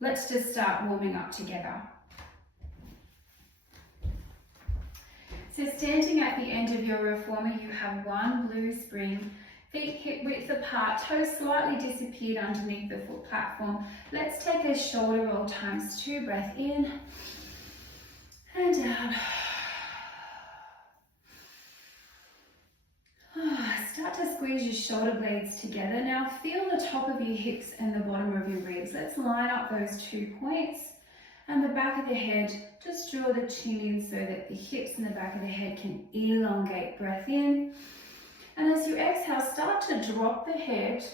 Let's just start warming up together. So standing at the end of your reformer, you have one blue spring, feet hip width apart, toes slightly disappeared underneath the foot platform. Let's take a shoulder roll times 2, breath in and out. Start to squeeze your shoulder blades together. Now feel the top of your hips and the bottom of your ribs. Let's line up those 2 points. And the back of the head, just draw the chin in so that the hips and the back of the head can elongate. Breath in. And as you exhale, start to drop the head,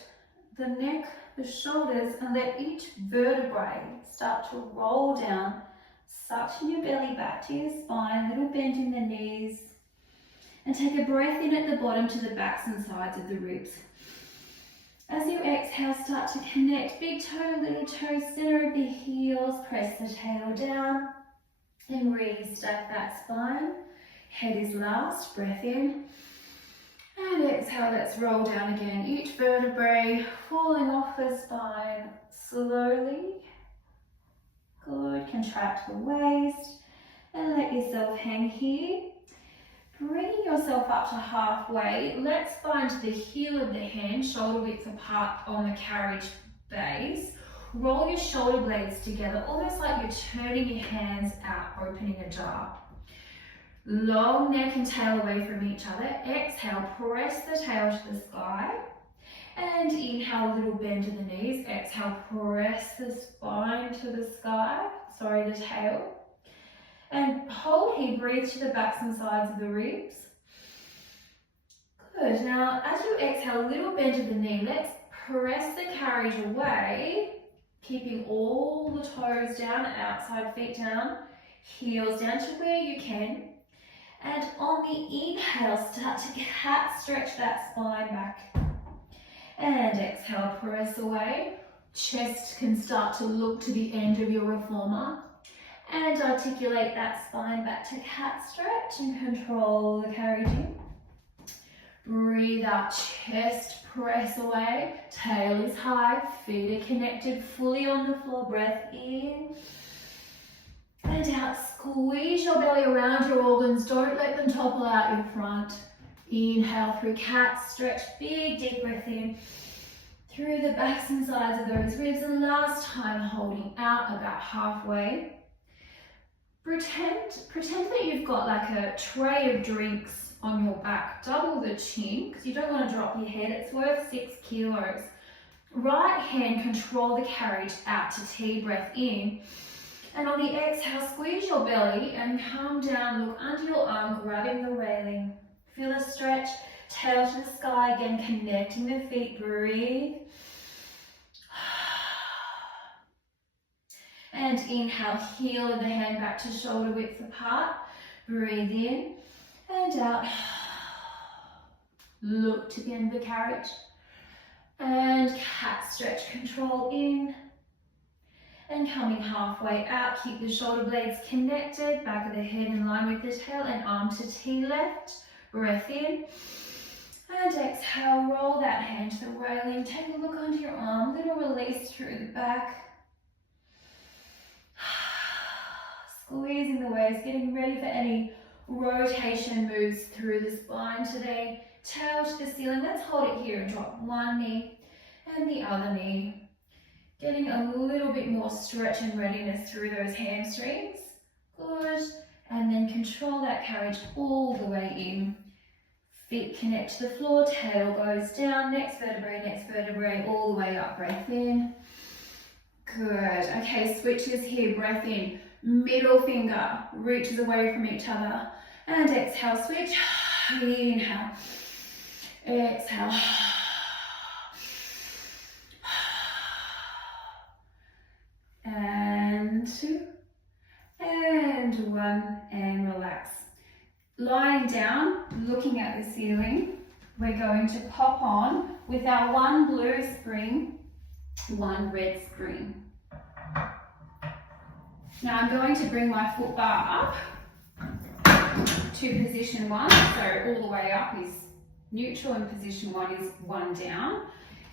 the neck, the shoulders, and let each vertebrae start to roll down. Suction your belly back to your spine, little bend in the knees. And take a breath in at the bottom to the backs and sides of the ribs. As you exhale, start to connect big toe to little toe, center of the heels, press the tail down and re-stack that spine. Head is last, breath in and exhale, let's roll down again. Each vertebrae falling off the spine slowly. Good, contract the waist and let yourself hang here. Bringing yourself up to halfway, let's find the heel of the hand, shoulder width apart on the carriage base. Roll your shoulder blades together, almost like you're turning your hands out, opening a jar. Long neck and tail away from each other. Exhale, press the tail to the sky. And inhale, a little bend in the knees. Exhale, press the spine to the sky, the tail. And hold here, breathe to the backs and sides of the ribs. Good, now as you exhale, a little bend of the knee, let's press the carriage away, keeping all the toes down, outside feet down, heels down to where you can. And on the inhale, start to cat stretch that spine back. And exhale, press away. Chest can start to look to the end of your reformer. And articulate that spine back to cat stretch and control the carriage in. Breathe out, chest press away, tail is high, feet are connected fully on the floor. Breath in and out. Squeeze your belly around your organs, don't let them topple out in front. Inhale through cat stretch, big deep breath in through the backs and sides of those ribs, and last time holding out about halfway. Pretend that you've got like a tray of drinks on your back. Double the chin because you don't want to drop your head. It's worth 6 kilos. Right hand control the carriage out to T, breath in. And on the exhale, squeeze your belly and come down, look under your arm, grabbing the railing. Feel a stretch, tail to the sky again, connecting the feet, breathe. And inhale, heel of the hand back to shoulder width apart. Breathe in and out. Look to the end of the carriage. And cat stretch, control in. And coming halfway out, keep the shoulder blades connected, back of the head in line with the tail, and arm to T left. Breath in. And exhale, roll that hand to the railing. Take a look under your arm, little release through the back. Squeezing the waist, getting ready for any rotation moves through the spine today. Tail to the ceiling. Let's hold it here and drop one knee and the other knee. Getting a little bit more stretch and readiness through those hamstrings. Good. And then control that carriage all the way in. Feet connect to the floor, tail goes down, next vertebrae, all the way up. Breath in. Good. Okay, switches here. Breath in. Middle finger reaches away from each other. And exhale, switch. Inhale. Exhale. And 2. And 1. And relax. Lying down, looking at the ceiling, we're going to pop on with our 1 blue spring, 1 red spring. Now I'm going to bring my foot bar up to position 1, so all the way up is neutral and position 1 is 1 down.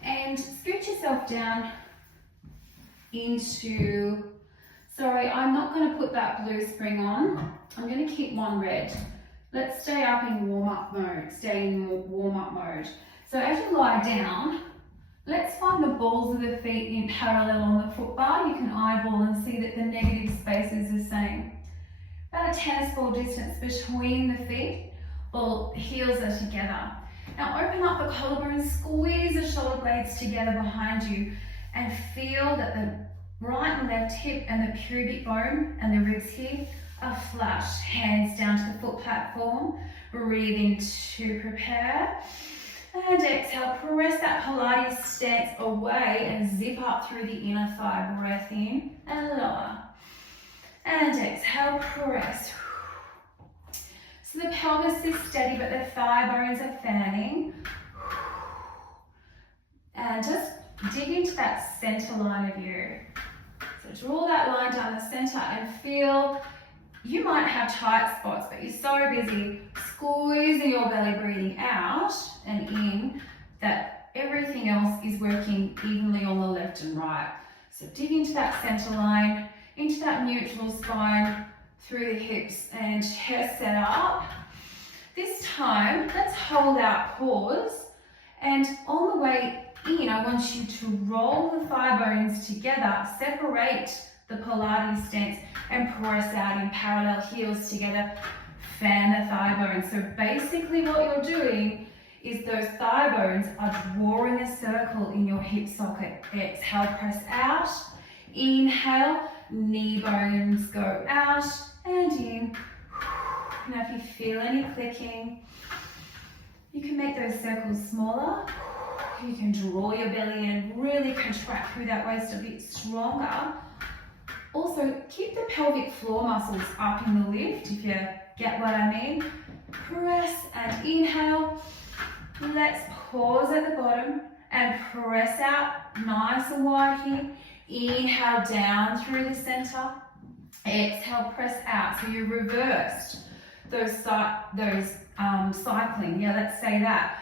And scoot yourself down into, sorry, I'm not going to put that blue spring on. I'm going to keep one red. Let's stay up in warm-up mode, So as you lie down, let's find the balls of the feet in parallel on the foot bar. You can eyeball and see that the negative space is the same. About a tennis ball distance between the feet, or heels are together. Now open up the collarbone, squeeze the shoulder blades together behind you, and feel that the right and left hip and the pubic bone and the ribs here are flush. Hands down to the foot platform. Breathe in to prepare. And exhale, press that Pilates stance away and zip up through the inner thigh. Breath in and lower. And exhale, press. So the pelvis is steady, but the thigh bones are fanning. And just dig into that center line of you. So draw that line down the center and feel, you might have tight spots, but you're so busy squeezing your belly, breathing out and in, that everything else is working evenly on the left and right. So dig into that center line, into that neutral spine, through the hips and chest set up. This time, let's hold out, pause, and on the way in, I want you to roll the thigh bones together, separate the Pilates stance and press out in parallel, heels together, fan the thigh bones. So basically what you're doing is those thigh bones are drawing a circle in your hip socket. Exhale, press out, inhale, knee bones go out and in. Now if you feel any clicking, you can make those circles smaller. You can draw your belly in, really contract through that waist a bit stronger. Also, keep the pelvic floor muscles up in the lift, if you get what I mean. Press and inhale. Let's pause at the bottom and press out nice and wide here. Inhale down through the center. Exhale, press out. So you reversed those cycling. Yeah, let's say that.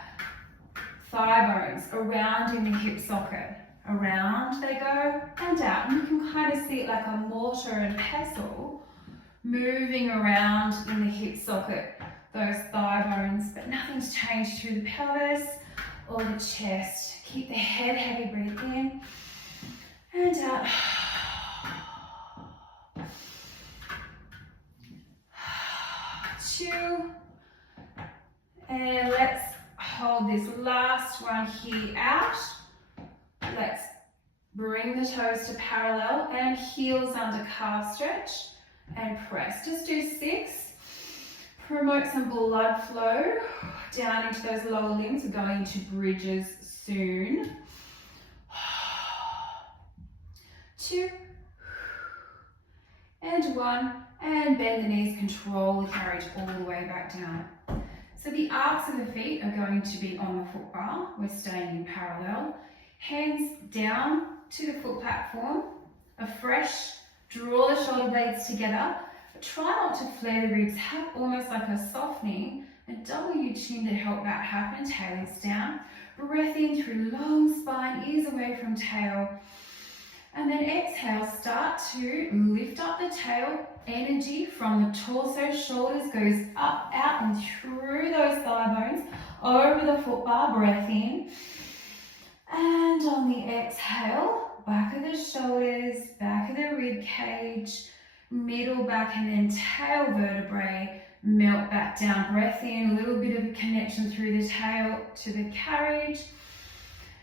Thigh bones around in the hip socket. Around they go and out. And you can kind of see it like a mortar and pestle moving around in the hip socket, those thigh bones, but nothing's changed through the pelvis or the chest. Keep the head heavy, breathe in and out. Two. And let's hold this last one here out. Let's bring the toes to parallel and heels under calf stretch and press. Just do 6. Promote some blood flow down into those lower limbs. We're going into bridges soon. 2 and 1, and bend the knees, control the carriage all the way back down. So the arcs of the feet are going to be on the foot bar. We're staying in parallel. Hands down to the foot platform. Afresh, draw the shoulder blades together, but try not to flare the ribs. Have almost like a softening and double your chin to help that happen. Tail is down. Breath in through long spine, ears away from tail. And then exhale, start to lift up the tail. Energy from the torso, shoulders goes up, out and through those thigh bones, over the foot bar. Breath in. And on the exhale, back of the shoulders, back of the rib cage, middle back and then tail vertebrae, melt back down. Breath in, a little bit of a connection through the tail to the carriage.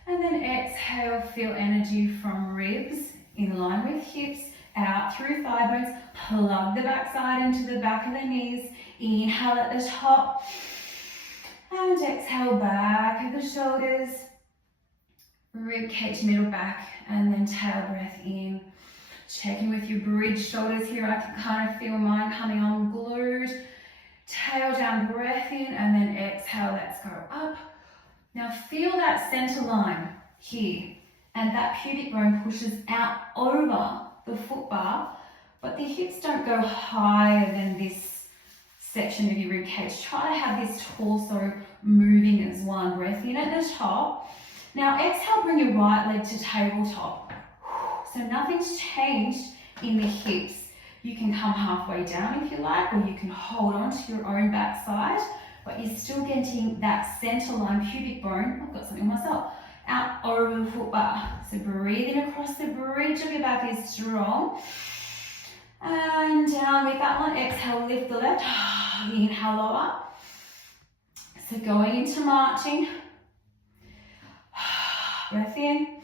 And then exhale, feel energy from ribs in line with hips, out through thigh bones. Plug the backside into the back of the knees. Inhale at the top. And exhale, back of the shoulders. Rib cage, middle back, and then tail breath in. Checking with your bridge shoulders here. I can kind of feel mine coming on glued. Tail down, breath in, and then exhale, let's go up. Now feel that center line here, and that pubic bone pushes out over the foot bar, but the hips don't go higher than this section of your rib cage. Try to have this torso moving as one. Breath in at the top. Now exhale, bring your right leg to tabletop. So nothing's changed in the hips. You can come halfway down if you like, or you can hold on to your own backside, but you're still getting that center line pubic bone, I've got something myself, out over the foot bar. So breathing across the bridge of your back is strong. And down with that one, exhale, lift the left, inhale, lower. So going into marching, breath in.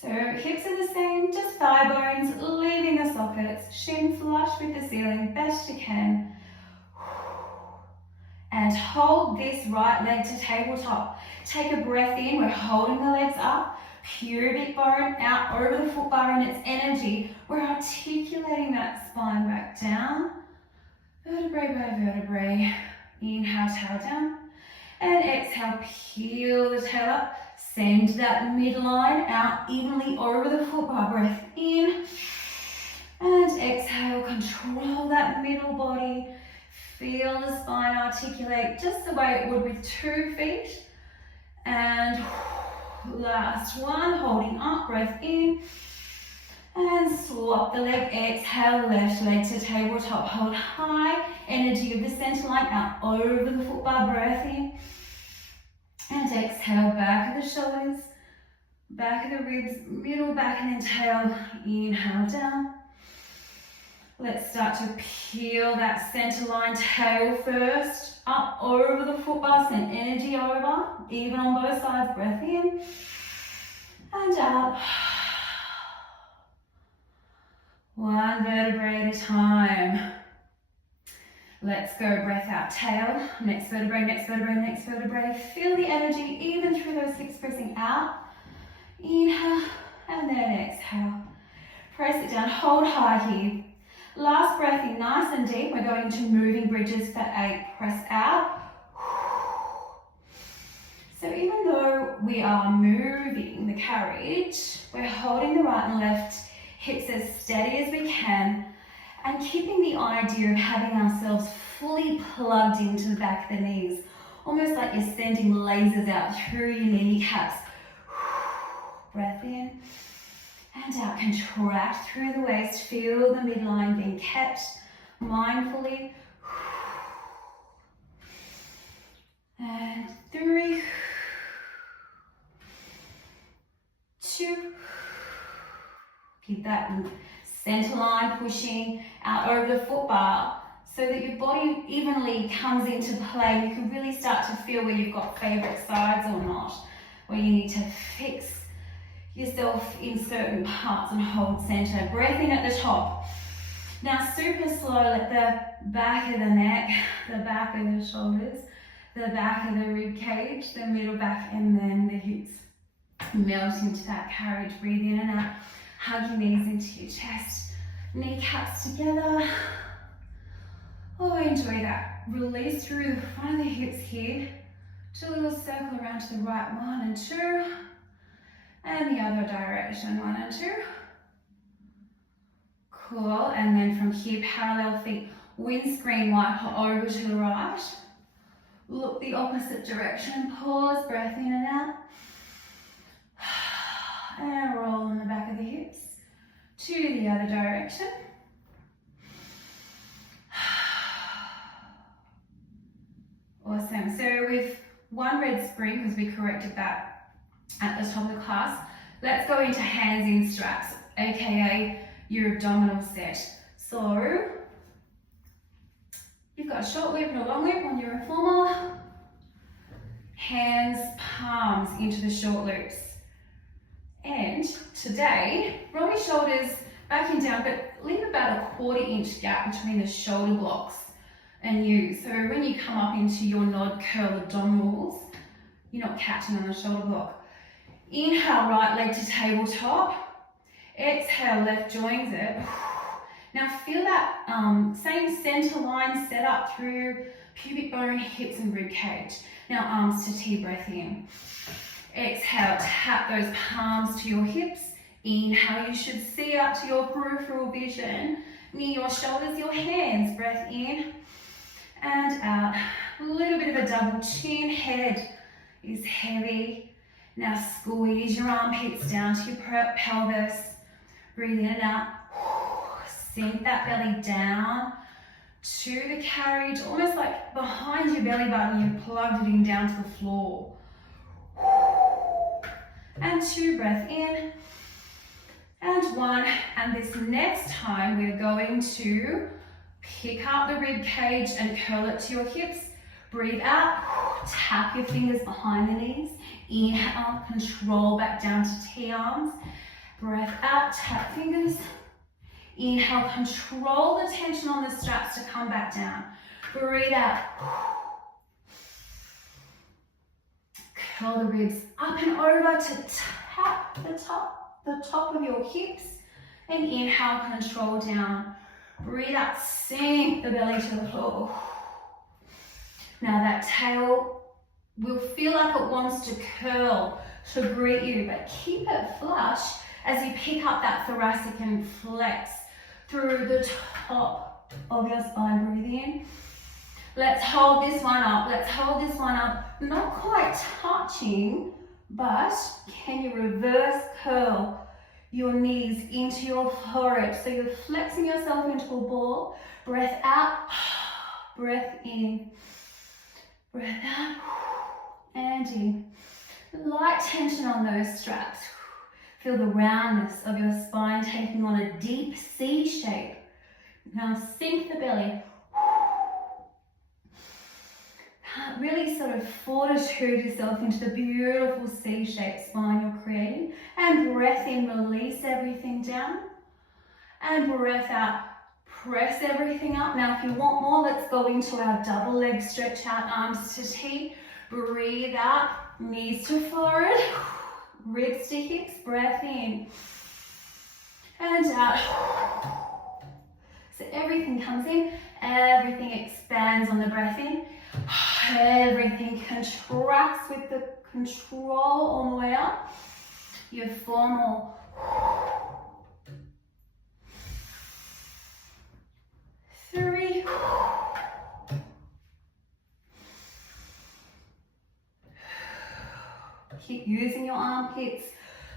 So hips are the same, just thigh bones, leaving the sockets, shin flush with the ceiling, best you can. And hold this right leg to tabletop. Take a breath in, we're holding the legs up, pubic bone out over the foot bar and its energy. We're articulating that spine back down, vertebrae by vertebrae. Inhale, tail down, and exhale, peel the tail up. Send that midline out evenly over the foot bar. Breath in, and exhale, control that middle body. Feel the spine articulate just the way it would with 2 feet. And last one, holding up, breath in. And swap the leg, exhale, left leg to tabletop. Hold high, energy of the center line out over the foot bar, breath in. And exhale, back of the shoulders, back of the ribs, middle back and then tail. Inhale down. Let's start to peel that center line, tail first, up over the foot bar, send energy over, even on both sides, breath in, and out. One vertebrae at a time. Let's go, breath out, tail, next vertebrae, next vertebrae, next vertebrae. Feel the energy even through those hips pressing out. Inhale, and then exhale. Press it down, hold high here. Last breath in, nice and deep. We're going to moving bridges for 8. Press out. So even though we are moving the carriage, we're holding the right and left hips as steady as we can and keeping the idea of having ourselves fully plugged into the back of the knees, almost like you're sending lasers out through your kneecaps. Breath in. And out, contract through the waist, feel the midline being kept mindfully. And 3, 2. Keep that center line pushing out over the foot bar so that your body evenly comes into play. You can really start to feel where you've got favorite sides or not, where you need to fix yourself in certain parts and hold center. Breath in at the top. Now super slow, let the back of the neck, the back of the shoulders, the back of the rib cage, the middle back, and then the hips melt into that carriage. Breathe in and out. Hug your knees into your chest, kneecaps together. Oh, enjoy that. Release through the front of the hips here. Do a little circle around to the right, 1 and 2. And the other direction, 1 and 2. Cool, and then from here, parallel feet, windscreen wiper over to the right. Look the opposite direction, pause, breath in and out. And roll on the back of the hips to the other direction. Awesome, so with 1 red spring, because we corrected that at the top of the class, let's go into hands in straps, aka your abdominal set. So you've got a short loop and a long loop on your reformer. Hands, palms into the short loops. And today, roll your shoulders back and down, but leave about a 1/4 inch gap between the shoulder blocks and you. So when you come up into your nod curl abdominals, you're not catching on the shoulder block. Inhale, right leg to tabletop. Exhale, left joins it. Now feel that same center line set up through pubic bone, hips and rib cage. Now arms to T, breath in. Exhale, tap those palms to your hips. Inhale, you should see out to your peripheral vision. Near your shoulders, your hands. Breath in and out. A little bit of a double chin, head is heavy. Now squeeze your armpits down to your pelvis. Breathe in and out. Sink that belly down to the carriage, almost like behind your belly button, you've plugged it in down to the floor. And 2, breath in. And 1. And this next time, we're going to pick up the rib cage and curl it to your hips. Breathe out. Tap your fingers behind the knees. Inhale, control back down to T-arms. Breath out, tap fingers. Inhale, control the tension on the straps to come back down. Breathe out. Curl the ribs up and over to tap the top of your hips. And inhale, control down. Breathe out, sink the belly to the floor. Now that tail will feel like it wants to curl to greet you, but keep it flush as you pick up that thoracic and flex through the top of your spine. Breathe in. Let's hold this one up. Let's hold this one up. Not quite touching, but can you reverse curl your knees into your forehead? So you're flexing yourself into a ball. Breath out, breath in. Breath out and in. Light tension on those straps. Feel the roundness of your spine taking on a deep C shape. Now sink the belly. Really sort of fortitude yourself into the beautiful C-shaped spine you're creating. And breath in, release everything down. And breath out, press everything up. Now if you want more, let's go into our double leg stretch out, arms to T. Breathe out, knees to forehead, ribs to hips, breath in. And out. So everything comes in, everything expands on the breath in. Everything contracts with the control on the way up. You have 4 more. 3. Keep using your armpits,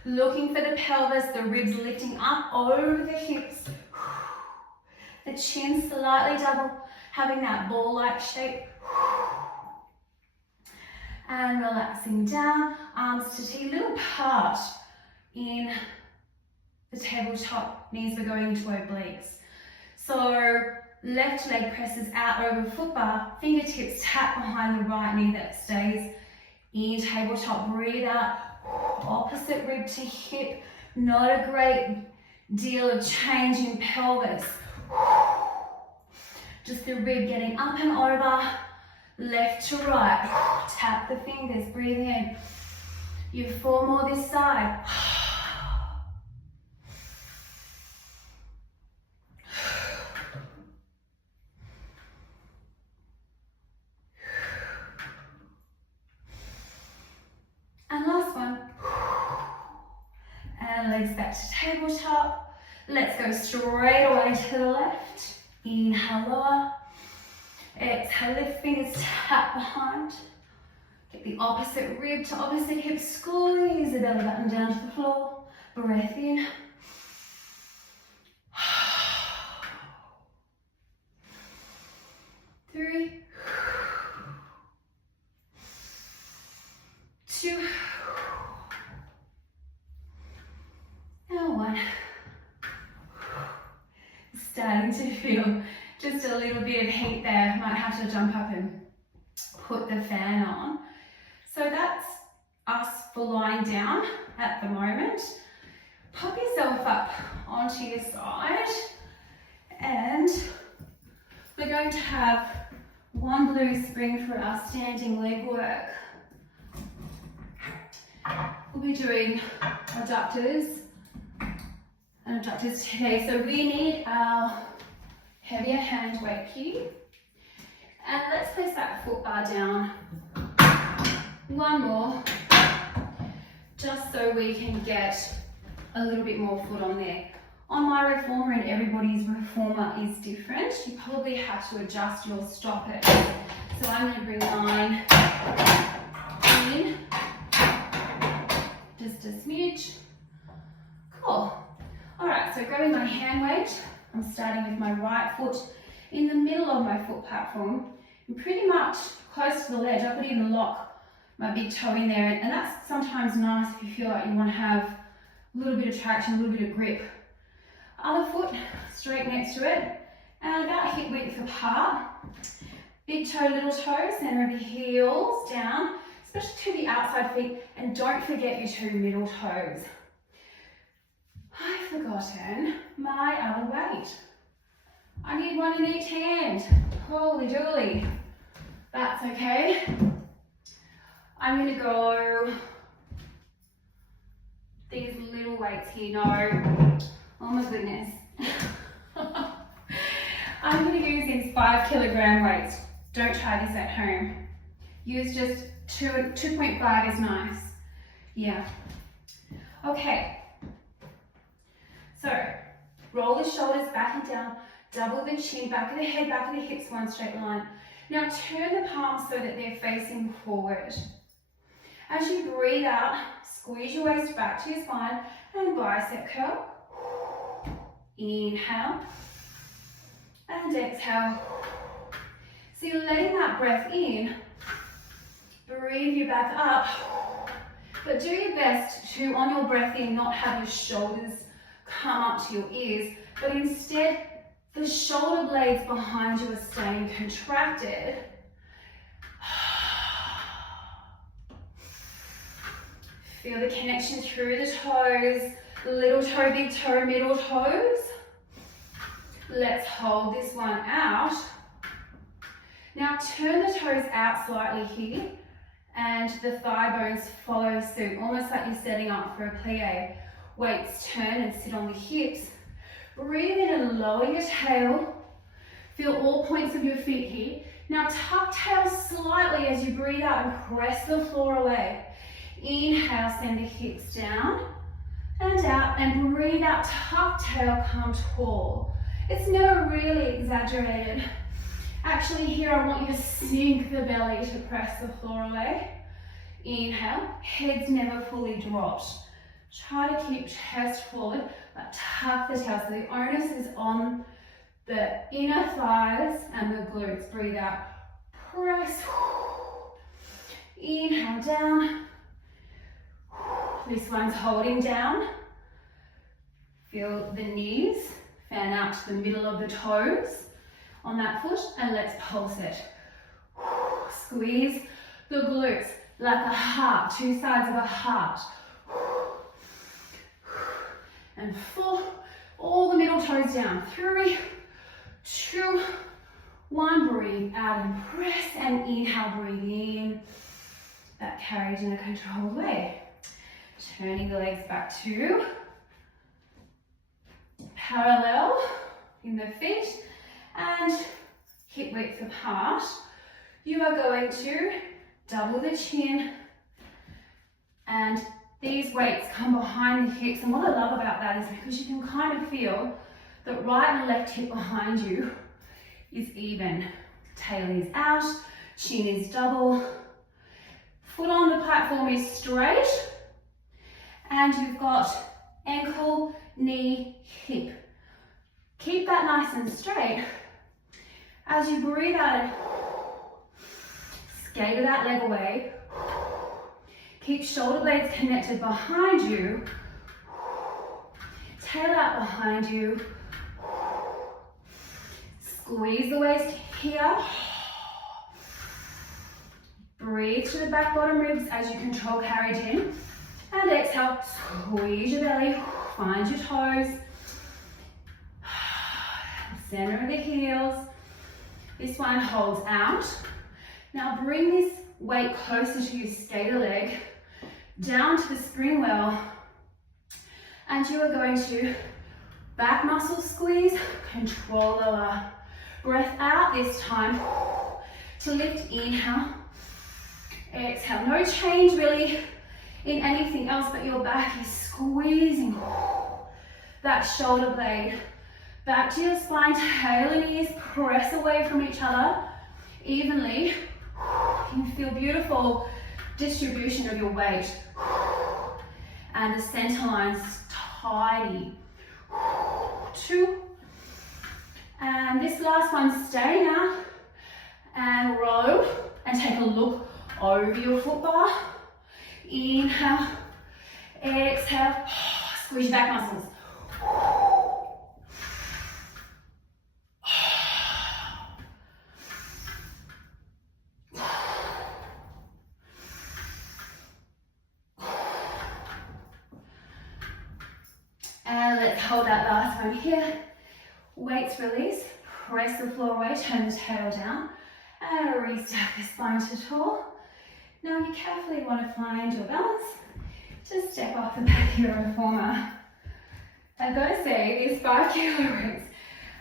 looking for the pelvis, the ribs lifting up over the hips. The chin slightly double, having that ball-like shape. And relaxing down, arms to T, little part in the tabletop, knees are going to obliques. So left leg presses out over foot bar, fingertips tap behind the right knee that stays in tabletop. Breathe out, opposite rib to hip, not a great deal of change in pelvis. Just the rib getting up and over. Left to right, tap the fingers, breathe in. You have 4 more this side. And last one. And legs back to tabletop. Let's go straight away to the left. Inhale, lower. Exhale, lift fingers, tap behind. Get the opposite rib to opposite hip, squeeze the belly button down to the floor. Breath in. 3, 2, and 1. Starting to feel just a little bit of heat there. Might have to jump up and put the fan on. So that's us for lying down at the moment. Pop yourself up onto your side and we're going to have 1 blue spring for our standing leg work. We'll be doing adductors and adductors today. So we need our heavier hand weight here. And let's place that foot bar down. 1 more, just so we can get a little bit more foot on there. On my reformer, and everybody's reformer is different, you probably have to adjust your stoppers. So I'm going to bring mine in just a smidge. Cool. All right, so grabbing my hand weight, I'm starting with my right foot in the middle of my foot platform, and pretty much close to the ledge. I could even lock my big toe in there, and that's sometimes nice if you feel like you want to have a little bit of traction, a little bit of grip. Other foot straight next to it, and about hip width apart. Big toe, little toe, center of the heels down, especially to the outside feet, and don't forget your two middle toes. I've forgotten my other weight. I need one in each hand. Holy dooly. That's okay. I'm going to go these little weights here. No. Oh my goodness. I'm going to use these 5 kilogram weights. Don't try this at home. Use just 2.5 is nice. Yeah. Okay. So, roll the shoulders back and down, double the chin, back of the head, back of the hips, one straight line. Now turn the palms so that they're facing forward. As you breathe out, squeeze your waist back to your spine and bicep curl. Inhale and exhale. So you're letting that breath in, breathe you back up, but do your best to, on your breath in, not have your shoulders come up to your ears, but instead the shoulder blades behind you are staying contracted. Feel the connection through the toes, little toe, big toe, middle toes. Let's hold this one out. Now turn the toes out slightly here, and the thigh bones follow suit, almost like you're setting up for a plie. Weights turn and sit on the hips. Breathe in and lower your tail. Feel all points of your feet here. Now tuck tail slightly as you breathe out and press the floor away. Inhale, send the hips down and out, and breathe out, tuck tail, come tall. It's never really exaggerated. Actually here I want you to sink the belly to press the floor away. Inhale, head's never fully dropped. Try to keep chest forward, but tuck the tail. So the onus is on the inner thighs and the glutes. Breathe out, press. Inhale down. This one's holding down. Feel the knees fan out to the middle of the toes on that foot, and let's pulse it. Squeeze the glutes like a heart, two sides of a heart. And 4, all the middle toes down. 3, 2, 1, breathe out and press, and inhale, breathe in. That carried in a controlled way. Turning the legs back to parallel in the feet and hip width apart. You are going to double the chin, and these weights come behind the hips, and what I love about that is because you can kind of feel that right and left hip behind you is even. Tail is out, chin is double, foot on the platform is straight, and you've got ankle, knee, hip. Keep that nice and straight. As you breathe out, skater that leg away. Keep shoulder blades connected behind you. Tail out behind you. Squeeze the waist here. Breathe to the back bottom ribs as you control carriage in. And exhale, squeeze your belly, find your toes. Center of the heels. This one holds out. Now bring this weight closer to your skater leg, down to the spring well, and you are going to back muscle squeeze, control lower. Breath out this time to lift, inhale, exhale. No change really in anything else, but your back is squeezing that shoulder blade. Back to your spine, tail and ears press away from each other evenly. You can feel beautiful distribution of your weight. and the center line's tidy. 2. And this last one, stay now. And roll and take a look over your foot bar. Inhale, exhale, squeeze your back muscles. And let's hold that last one here. Weights release, press the floor away, turn the tail down, and restack the spine to tall. Now you carefully want to find your balance. Just step off the back of your reformer. I've got to say, these 5 kilo weights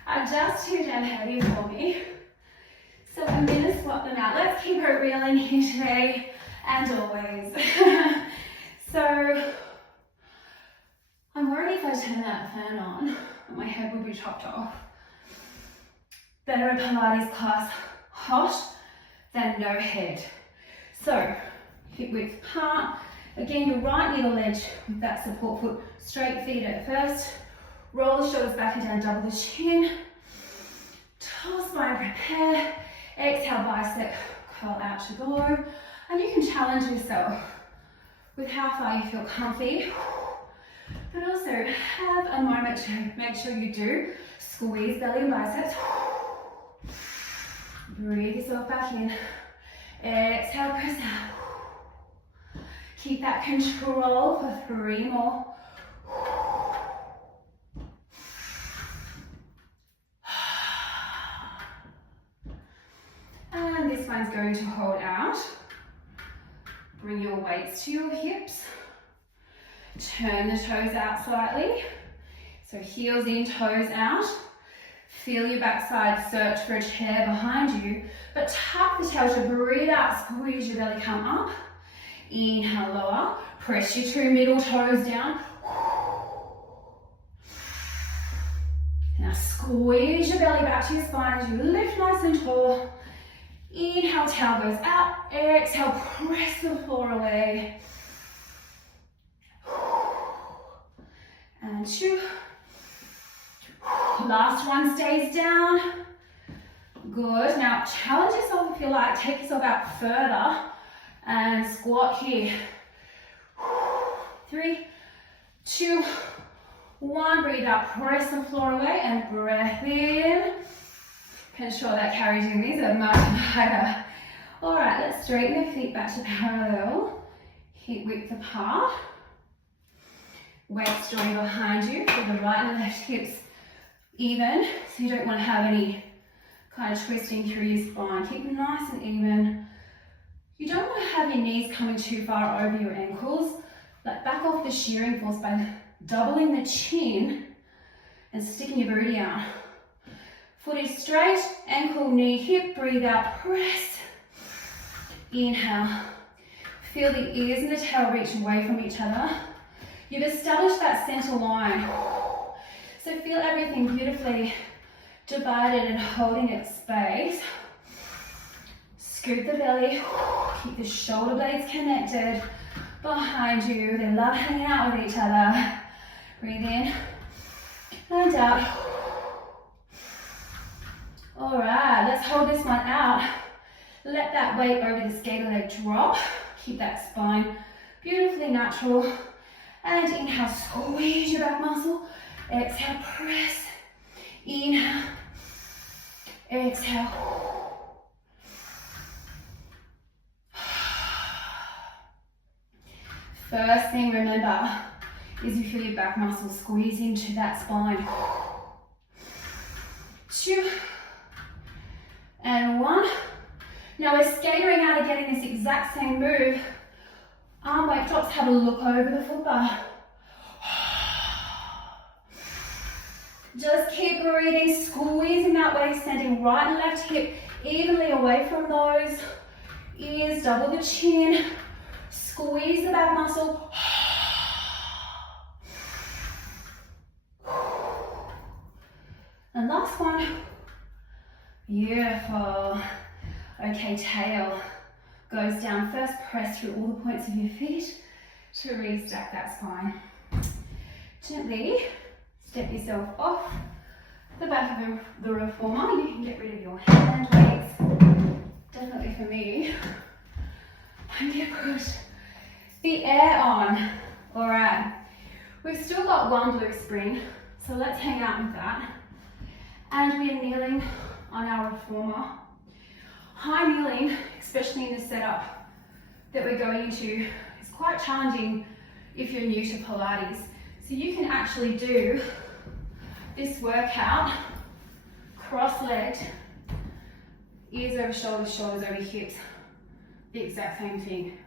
are just too damn heavy for me. So I'm going to swap them out. Let's keep it real in here today and always. So I'm worried if I turn that fan on, my head will be chopped off. Better a Pilates class hot than no head. So hip width apart. Again, your right knee will edge with that support foot. Straight feet at first. Roll the shoulders back and down, double the chin. Tall spine, prepare. Exhale, bicep curl out to go. And you can challenge yourself with how far you feel comfy. But also have a moment to make sure you do squeeze belly and biceps. Breathe yourself back in. Exhale, press out. Keep that control for 3 more. And this one's going to hold out. Bring your weights to your hips. Turn the toes out slightly. So heels in, toes out. Feel your backside, search for a chair behind you, but tuck the tail to breathe out, squeeze your belly, come up. Inhale, lower. Press your 2 middle toes down. Now squeeze your belly back to your spine as you lift nice and tall. Inhale, tail goes out. Exhale, press the floor away. And 2. Last one stays down. Good. Now challenge yourself if you like. Take yourself out further and squat here. 3, 2, 1. Breathe out. Press the floor away and breath in. Ensure that carries your knees are much higher. All right, let's straighten the feet back to parallel. Hip width apart. Weights join behind you with the right and left hips even, so you don't want to have any kind of twisting through your spine. Keep them nice and even. You don't want to have your knees coming too far over your ankles. Like back off the shearing force by doubling the chin and sticking your booty out. Foot is straight, ankle, knee, hip. Breathe out, press. Inhale. Feel the ears and the tail reach away from each other. You've established that center line. So feel everything beautifully divided and holding its space. Scoop the belly. Keep the shoulder blades connected behind you. They love hanging out with each other. Breathe in and out. All right, let's hold this one out. Let that weight over the skater leg drop. Keep that spine beautifully natural. And inhale, squeeze your back muscle. Exhale, press. Inhale. Exhale. First thing, remember, is you feel your back muscles squeeze into that spine. 2 and 1. Now we're skatering out of getting this exact same move. Arm weight drops, have a look over the foot bar. Just keep breathing, squeezing that waist, sending right and left hip evenly away from those ears, double the chin, squeeze the back muscle. And last one. Beautiful. Okay, tail goes down. First, press through all the points of your feet. to restack that spine. Gently step yourself off the back of the reformer. You can get rid of your hand weights. Definitely for me, I need to put the air on. All right, we've still got one blue spring, so let's hang out with that. And we're kneeling on our reformer. High kneeling, especially in the setup that we're going into, is quite challenging if you're new to Pilates. So you can actually do this workout cross-legged, ears over shoulders, shoulders over hips, the exact same thing.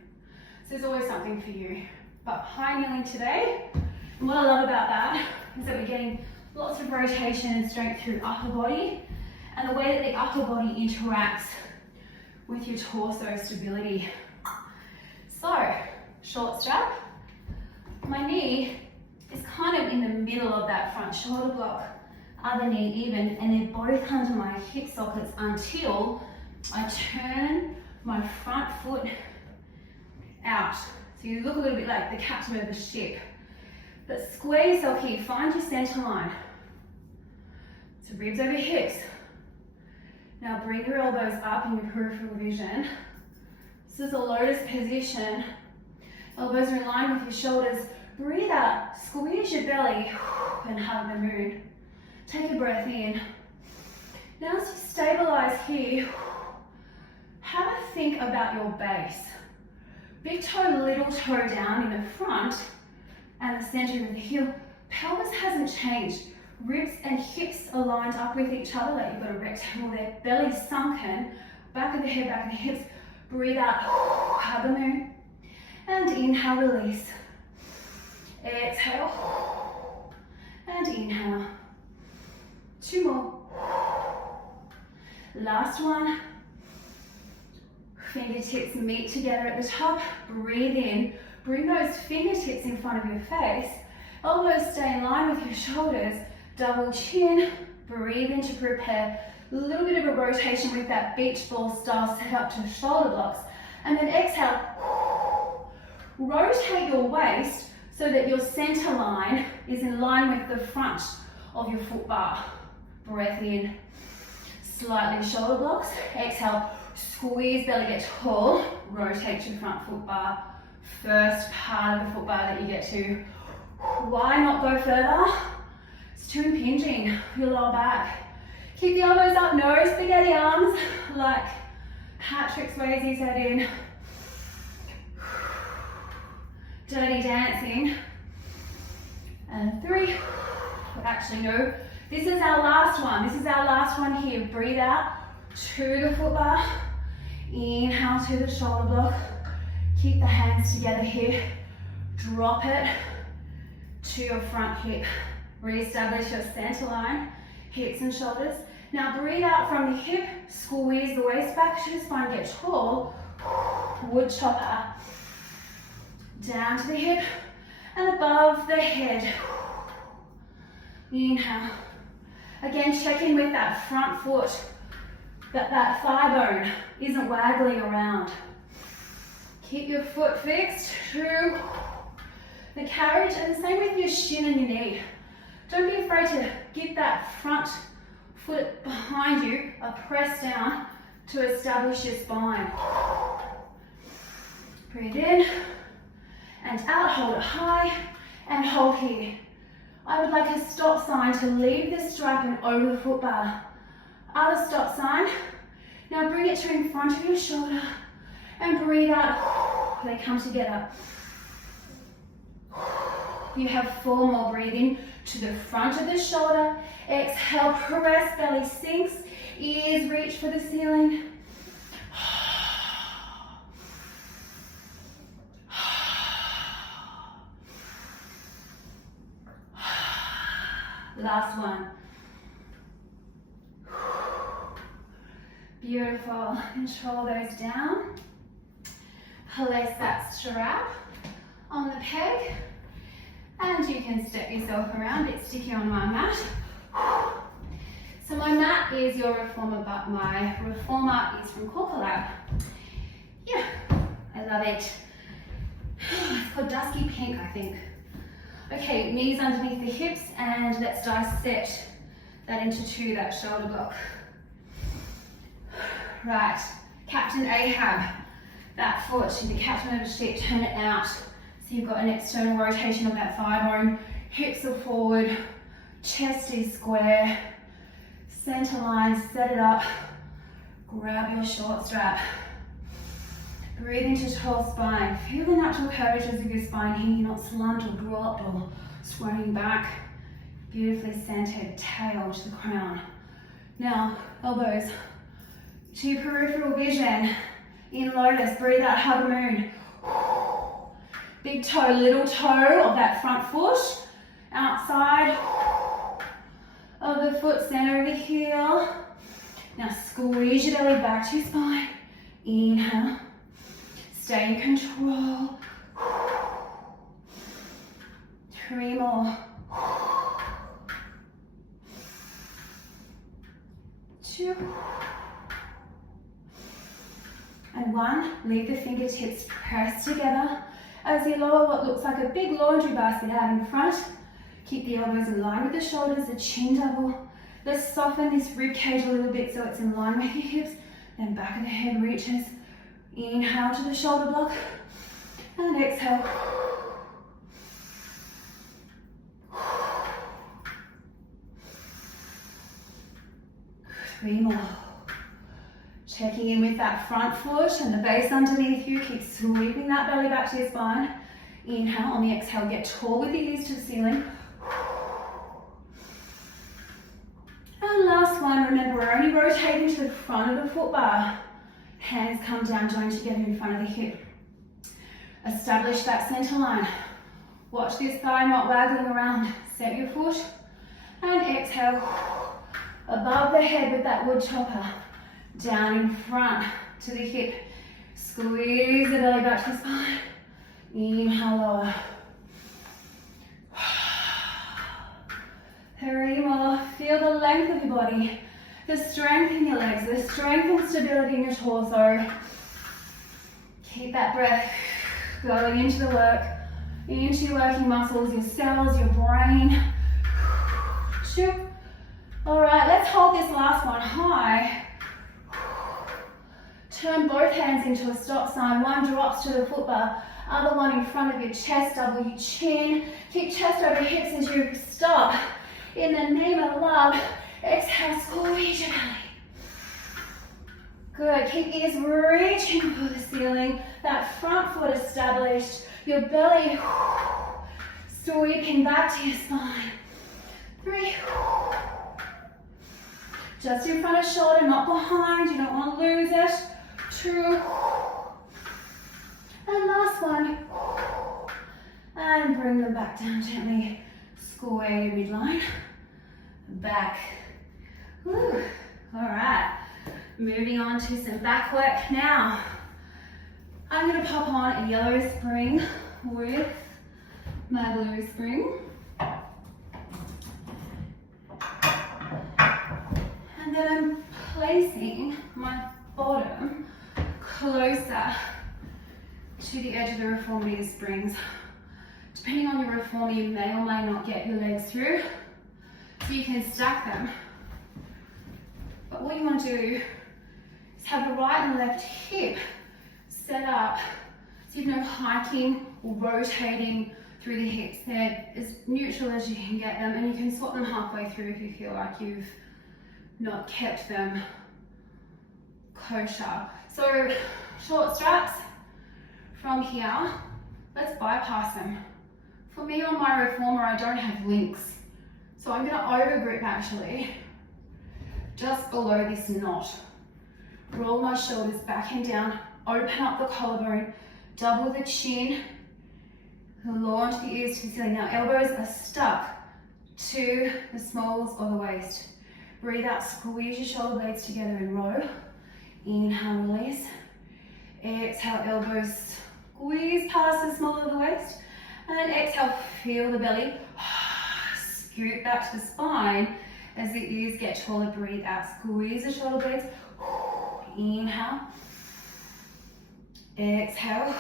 So there's always something for you. But high kneeling today, and what I love about that is that we're getting lots of rotation and strength through upper body, and the way that the upper body interacts with your torso stability. So, short strap, my knee is kind of in the middle of that front shoulder block, other knee even, and they're both under my hip sockets until I turn my front foot out. So you look a little bit like the captain of the ship. But square yourself here, find your center line. So ribs over hips. Now bring your elbows up in your peripheral vision. This is a lotus position. Elbows are in line with your shoulders. Breathe out, squeeze your belly, and hug the moon. Take a breath in. Now as you stabilize here, have a think about your base. Big toe, little toe down in the front and the center of the heel. Pelvis hasn't changed. Ribs and hips are lined up with each other, like you've got a rectangle there. Belly sunken, back of the head, back of the hips. Breathe out, hug the moon. And inhale, release. Exhale, and inhale. Two more. Last one. Fingertips meet together at the top. Breathe in. Bring those fingertips in front of your face. Elbows stay in line with your shoulders. Double chin. Breathe in to prepare. A little bit of a rotation with that beach ball style set up to shoulder blocks. And then exhale. Rotate your waist so that your center line is in line with the front of your foot bar. Breath in. Slightly shoulder blocks. Exhale. Squeeze belly, get tall. Rotate your front foot bar. First part of the foot bar that you get to. Why not go further? It's too impinging for your lower back. Keep the elbows up, no spaghetti arms, like Patrick Swayze said in Dirty Dancing. And 3. Actually, no. This is our last one. This is our last one here. Breathe out to the foot bar. Inhale to the shoulder block. Keep the hands together here. Drop it to your front hip. Reestablish your center line, hips and shoulders. Now breathe out from the hip. Squeeze the waist back to the spine. Get tall. Wood chopper. Down to the hip and above the head. Inhale. Again, check in with that front foot, that thigh bone isn't waggling around. Keep your foot fixed to the carriage, and the same with your shin and your knee. Don't be afraid to get that front foot behind you, a press down to establish your spine. Breathe in and out, hold it high and hold here. I would like a stop sign to leave the strap and over the foot bar. Other stop sign. Now bring it to in front of your shoulder and breathe out. They come together. You have 4 more. Breathing to the front of the shoulder. Exhale, press, belly sinks, ears reach for the ceiling. Last one. Beautiful. Control those down. Place that strap on the peg. And you can step yourself around. It's sticky on my mat. So my mat is your reformer, but my reformer is from Corporate Lab. Yeah, I love it. It's called dusky pink, I think. Okay, knees underneath the hips, and let's dissect that into two, that shoulder block. Right, Captain Ahab, that foot, you're the captain of the ship, turn it out. So you've got an external rotation of that thigh bone, hips are forward, chest is square, center line, set it up, grab your short strap. Breathe into tall spine. Feel the natural curvatures of your spine here. You're not slumped or dropped or swaying back. Beautifully centered tail to the crown. Now, elbows to your peripheral vision. In lotus, breathe out, hug moon. Big toe, little toe of that front foot. Outside of the foot, center of the heel. Now squeeze your belly back to your spine. Inhale. Stay in control. 3 more. 2. And 1. Leave the fingertips pressed together as you lower what looks like a big laundry basket out in front. Keep the elbows in line with the shoulders, the chin double. Let's soften this rib cage a little bit so it's in line with your hips. Then back of the head reaches. Inhale to the shoulder block. And exhale. Three more. Checking in with that front foot and the base underneath you. Keep sweeping that belly back to your spine. Inhale. On the exhale, get tall with the ears to the ceiling. And last one, remember we're only rotating to the front of the foot bar. Hands come down, join together in front of the hip. Establish that center line. Watch this thigh not waggling around. Set your foot and exhale. Above the head with that wood chopper. Down in front to the hip. Squeeze the belly back to the spine. Inhale, lower. 3 more. Feel the length of your body. The strength in your legs, the strength and stability in your torso. Keep that breath going into the work, into your working muscles, your cells, your brain. Shoop. All right, let's hold this last one high. Turn both hands into a stop sign. One drops to the foot bar, other one in front of your chest, double your chin. Keep chest over hips as you stop. In the name of love, exhale, squeeze your belly. Good, keep ears reaching for the ceiling. That front foot established. Your belly sweeping back to your spine. 3. Just in front of shoulder, not behind. You don't want to lose it. 2. And last one. And bring them back down gently. Square your midline. Back. Woo. All right. Moving on to some back work now. I'm going to pop on a yellow spring with my blue spring. And then I'm placing my bottom closer to the edge of the reformer of your springs. Depending on your reformer, you may or may not get your legs through. So you can stack them. But what you want to do is have the right and left hip set up so you've no hiking or rotating through the hips. They're as neutral as you can get them, and you can swap them halfway through if you feel like you've not kept them kosher. So short straps from here, let's bypass them. For me on my reformer, I don't have links. So I'm going to overgrip actually, just below this knot. Roll my shoulders back and down, open up the collarbone, double the chin, launch the ears to the ceiling. Now elbows are stuck to the smalls of the waist. Breathe out, squeeze your shoulder blades together in row. Inhale, release. Exhale, elbows squeeze past the small of the waist. And then exhale, feel the belly. Scoot back to the spine as the ears get taller. Breathe out, squeeze the shoulder blades. Inhale. Exhale.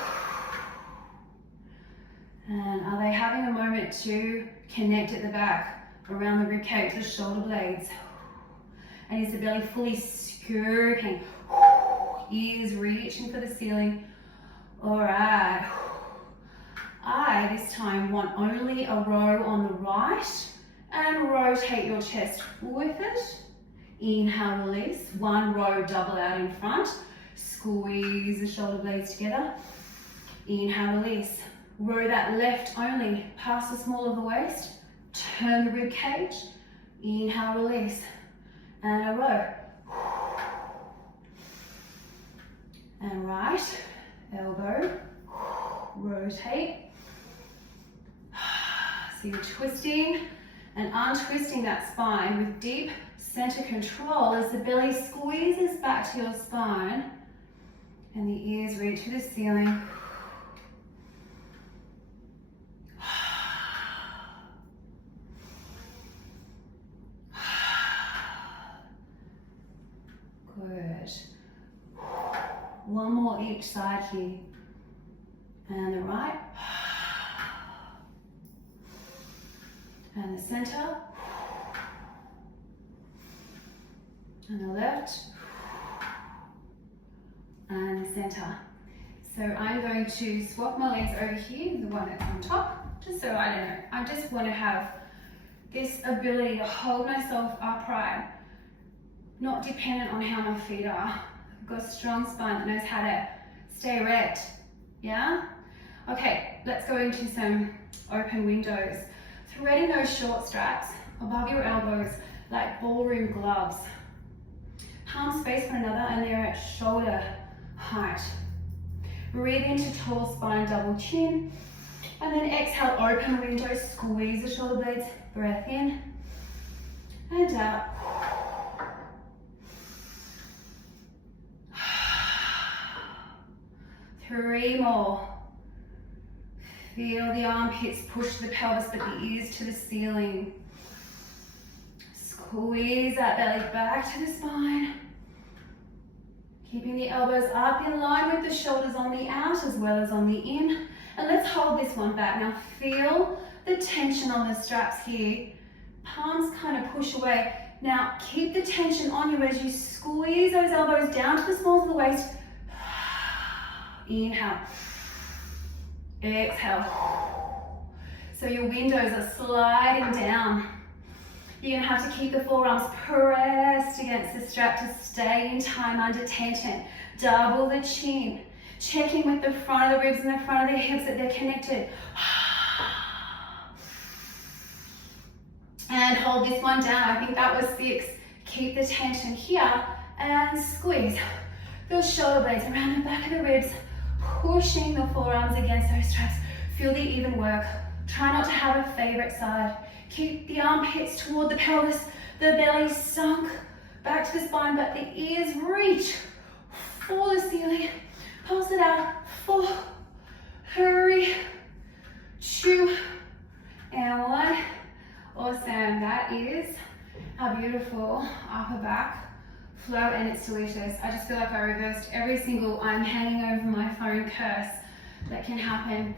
And are they having a moment to connect at the back, around the rib cage, the shoulder blades? And is the belly fully scooping? Ears reaching for the ceiling. All right. I, this time, want only a row on the right, and rotate your chest with it. Inhale, release. One row, double out in front. Squeeze the shoulder blades together. Inhale, release. Row that left only, past the small of the waist. Turn the rib cage. Inhale, release. And a row. And right, elbow, rotate. So you're twisting and untwisting that spine with deep center control as the belly squeezes back to your spine and the ears reach to the ceiling. Good. One more each side here. And the right. And the center. And the left. And the center. So I'm going to swap my legs over here, the one that's on top, just so I don't know. I just want to have this ability to hold myself upright, not dependent on how my feet are. I've got a strong spine that knows how to stay erect. Yeah? Okay, let's go into some open windows. Threading those short straps above your elbows like ballroom gloves. Palms face one another and they're at shoulder height. Breathe into tall spine, double chin. And then exhale, open window, squeeze the shoulder blades. Breath in and out. Three more. Feel the armpits push the pelvis, but the ears to the ceiling. Squeeze that belly back to the spine. Keeping the elbows up in line with the shoulders on the out as well as on the in. And let's hold this one back. Now feel the tension on the straps here. Palms kind of push away. Now keep the tension on you as you squeeze those elbows down to the smalls of the waist. Inhale. Exhale. So your windows are sliding down. You're going to have to keep the forearms pressed against the strap to stay in time under tension. Double the chin. Checking with the front of the ribs and the front of the hips that they're connected. And hold this one down. I think that was 6. Keep the tension here and squeeze. Those shoulder blades around the back of the ribs. Pushing the forearms against those straps. Feel the even work. Try not to have a favorite side. Keep the armpits toward the pelvis, the belly sunk back to the spine, but the ears reach for the ceiling. Pulse it out. 4, 3, 2, and 1. Awesome. That is our beautiful upper back flow, and it's delicious. I just feel like I reversed every single I'm hanging over my phone curse that can happen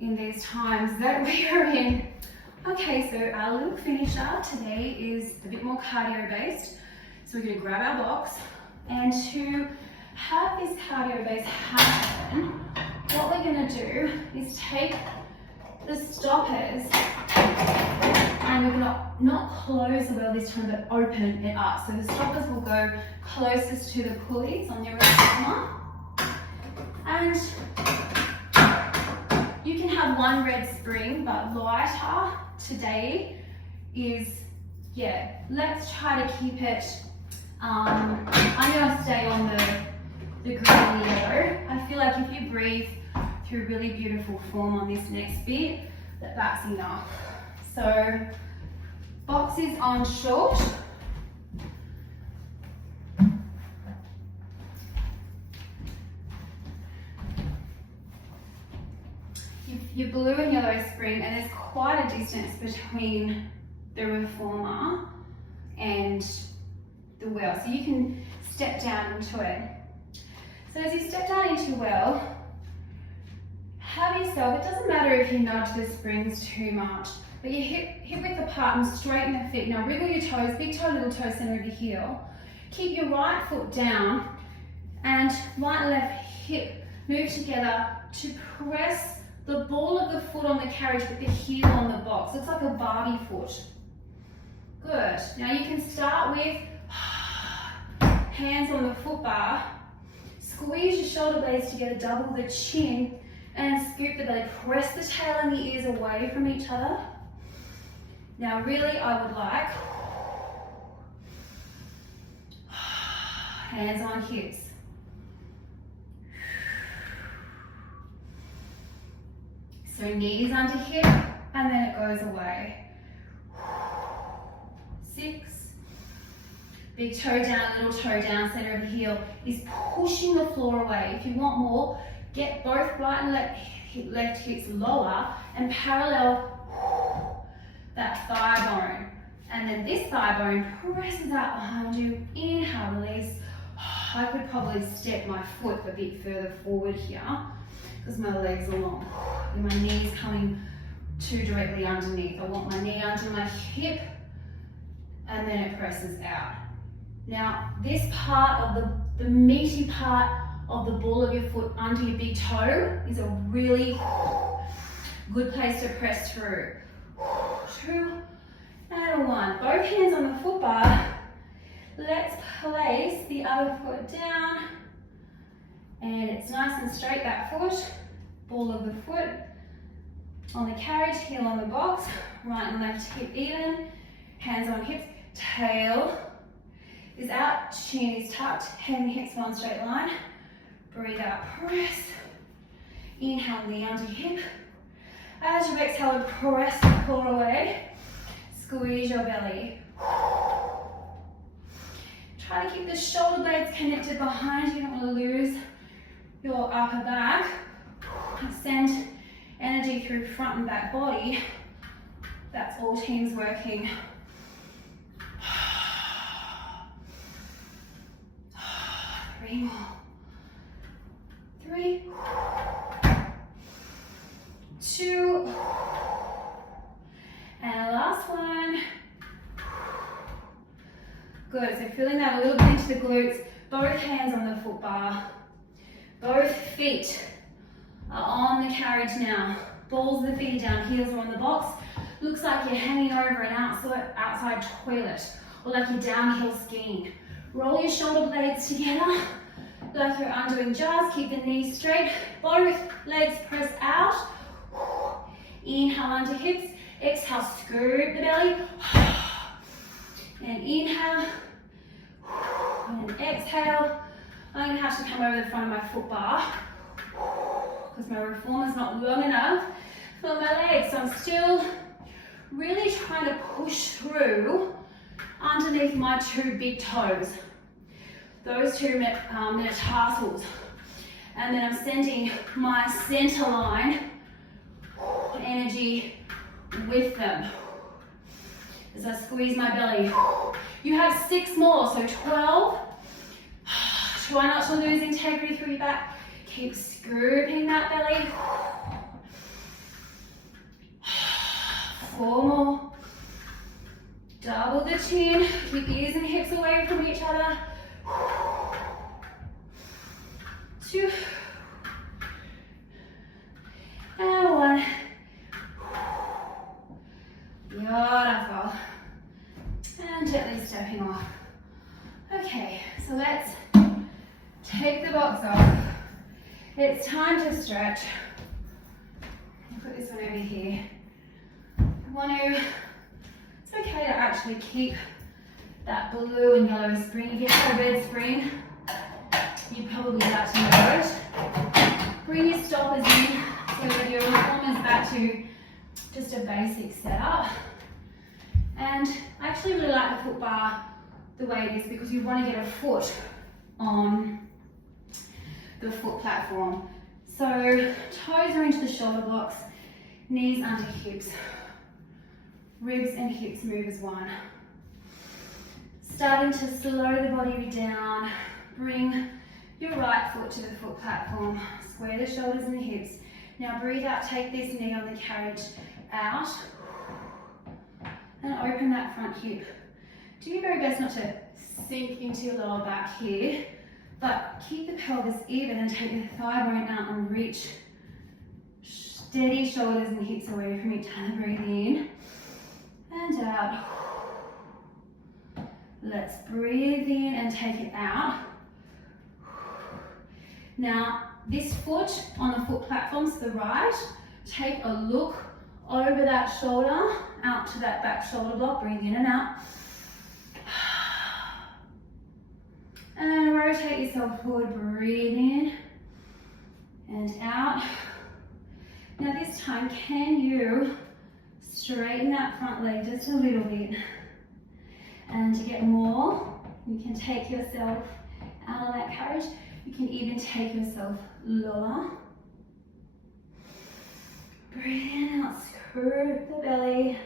in these times that we are in. Okay, so our little finisher today is a bit more cardio based. So we're going to grab our box, and to have this cardio base happen, what we're going to do is take the stoppers and we're going to not close the wheel this time but open it up. So the stoppers will go closest to the pulleys on your reformer, and you can have one red spring, but lighter today is, yeah, let's try to keep it, I'm going to stay on the green and yellow. I feel like if you breathe through really beautiful form on this next bit, that's enough. So box is on short. Your blue and yellow spring, and there's quite a distance between the reformer and the well, so you can step down into it. So as you step down into your well, Have yourself, it doesn't matter if you nudge the springs too much, but your hip width apart and straighten the feet. Now wriggle your toes, big toe, little toe, center of your heel. Keep your right foot down and right and left hip move together to press the ball of the foot on the carriage with the heel on the box. Looks like a Barbie foot. Good. Now you can start with hands on the foot bar. Squeeze your shoulder blades together, double the chin, and scoop the belly. Press the tail and the ears away from each other. Now really I would like hands on hips. So knees under hip, and then it goes away. 6. Big toe down, little toe down, center of the heel is pushing the floor away. If you want more, get both right and left hips lower and parallel that thigh bone. And then this thigh bone presses out behind you. Inhale, release. I could probably step my foot a bit further forward here because my legs are long. And my knees coming too directly underneath. I want my knee under my hip and then it presses out. Now this part of the meaty part of the ball of your foot under your big toe is a really good place to press through. 2 and 1. Both hands on the foot bar. Let's place the other foot down. And it's nice and straight, that foot. Ball of the foot on the carriage, heel on the box. Right and left hip even. Hands on hips. Tail is out, chin is tucked, head and hips one straight line. Breathe out, press. Inhale, knee under hip. As you exhale, press the floor away. Squeeze your belly. Try to keep the shoulder blades connected behind you. You don't want to lose your upper back. Send energy through front and back body. That's all teams working. 3 more. 3, 2, and last one. Good, so feeling that a little bit into the glutes, both hands on the foot bar, both feet are on the carriage now. Balls of the feet are down, heels are on the box. Looks like you're hanging over an outside toilet or like you're downhill skiing. Roll your shoulder blades together like you're undoing jars. Keep the knees straight. Both legs press out. Inhale under hips. Exhale, scoop the belly. And inhale. And exhale. I'm going to have to come over the front of my foot bar because my reformer's not long enough for my legs. So I'm still really trying to push through underneath my 2 big toes. Those 2 metatarsals. And then I'm sending my center line energy with them as I squeeze my belly. You have 6 more, so 12. Try not to lose integrity through your back. Keep scooping that belly. 4 more. Double the chin. Keep ears and hips away from each other. 2 and 1. Beautiful. And gently stepping off. Okay, so let's take the box off. It's time to stretch. I'll put this one over here. It's okay to actually keep that blue and yellow spring. If you have a red spring, you'd probably like to know it. Bring your stoppers in so that your reformer's back to just a basic setup. And I actually really like the foot bar the way it is because you want to get a foot on the foot platform. So toes are into the shoulder blocks, knees under hips, ribs and hips move as one. Starting to slow the body down, bring your right foot to the foot platform, square the shoulders and the hips, Now breathe out, take this knee on the carriage out, and open that front hip. Do your very best not to sink into your lower back here, but keep the pelvis even and take the thigh bone out and reach. Steady shoulders and hips away from each other. Breathe in and out. Let's breathe in and take it out. Now, this foot on the foot platform to the right, take a look over that shoulder, out to that back shoulder block. Breathe in and out. And rotate yourself forward. Breathe in and out. Now this time, can you straighten that front leg just a little bit? And to get more, you can take yourself out on that carriage. You can even take yourself lower. Breathe in, out, screw the belly,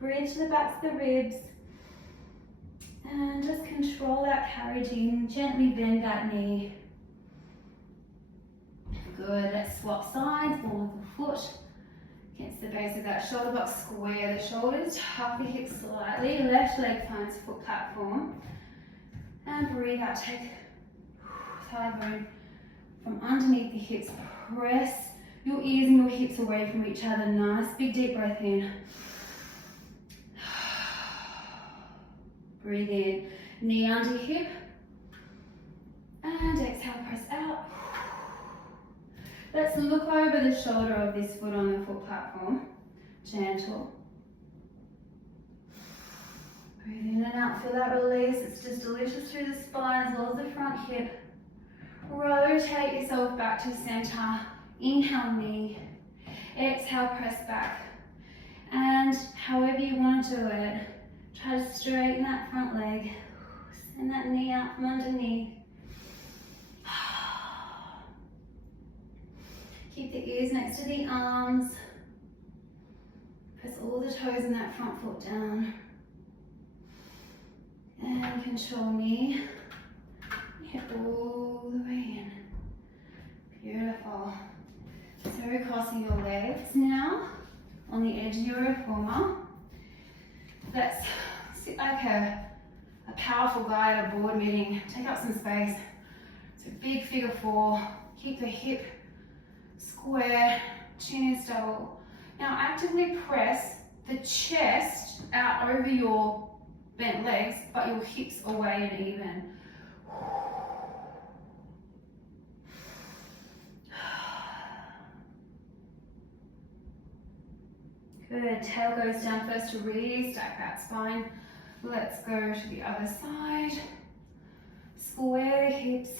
bridge the backs of the ribs. And just control that carriage in, gently bend that knee. Good, let's swap sides, ball of the foot against the base of that shoulder block, square the shoulders, tuck the hips slightly, left leg finds foot platform. And breathe out, take thigh bone from underneath the hips, press your ears and your hips away from each other. Nice big deep breath in. Breathe in, knee under hip, and exhale, press out. Let's look over the shoulder of this foot on the foot platform, gentle. Breathe in and out, feel that release. It's just delicious through the spine as well as the front hip. Rotate yourself back to center. Inhale, knee. Exhale, press back. And however you want to do it, try to straighten that front leg. Send that knee out from underneath. Keep the ears next to the arms. Press all the toes in that front foot down. And control knee. Hip all the way in. Beautiful. So crossing your legs now on the edge of your reformer. Let's sit like a powerful guy at a board meeting. Take up some space. It's a big figure four. Keep the hip square, chin is double. Now actively press the chest out over your bent legs, but your hips away and even. Good, tail goes down first to restack that spine. Let's go to the other side. Square the hips,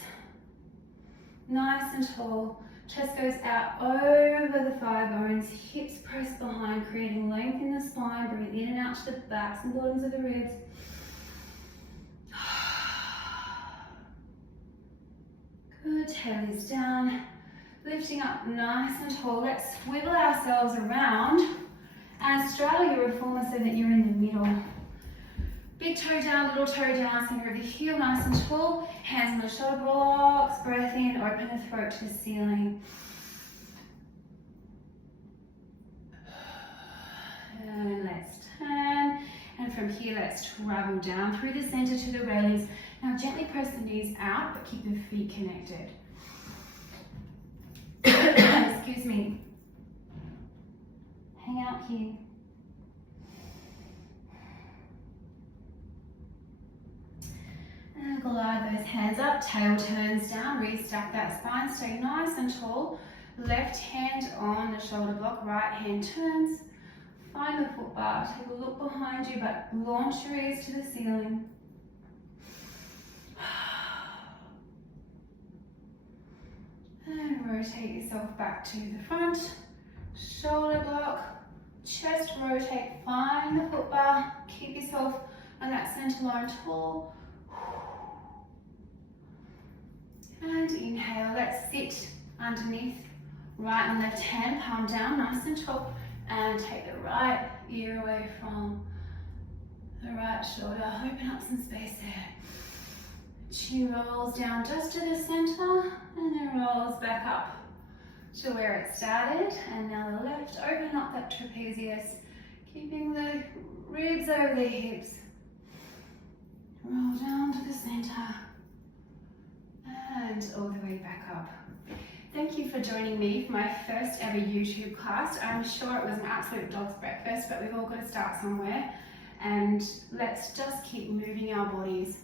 nice and tall. Chest goes out over the thigh bones, hips press behind, creating length in the spine. Breathe in and out to the backs and bottoms of the ribs. Good, tail is down. Lifting up nice and tall. Let's swivel ourselves around and straddle your reformer so that you're in the middle. Big toe down, little toe down, center of the heel, nice and tall. Hands on the shoulder blocks, breath in, open the throat to the ceiling. And let's turn. And from here, let's travel down through the center to the railings. Now gently press the knees out, but keep the feet connected. Excuse me. Hang out here. And glide those hands up, tail turns down, restack that spine, stay nice and tall. Left hand on the shoulder block, right hand turns. Find the foot bar, take a look behind you, but launch your ears to the ceiling. And rotate yourself back to the front. Shoulder block, chest rotate, find the foot bar, keep yourself on that center line tall. And inhale, let's sit underneath right and left hand, palm down, nice and tall. And take the right ear away from the right shoulder. Open up some space there. Chin rolls down just to the center and then rolls back up to where it started, and now the left, open up that trapezius, keeping the ribs over the hips. Roll down to the center and all the way back up. Thank you for joining me for my first ever YouTube class. I'm sure it was an absolute dog's breakfast, but we've all got to start somewhere, and let's just keep moving our bodies.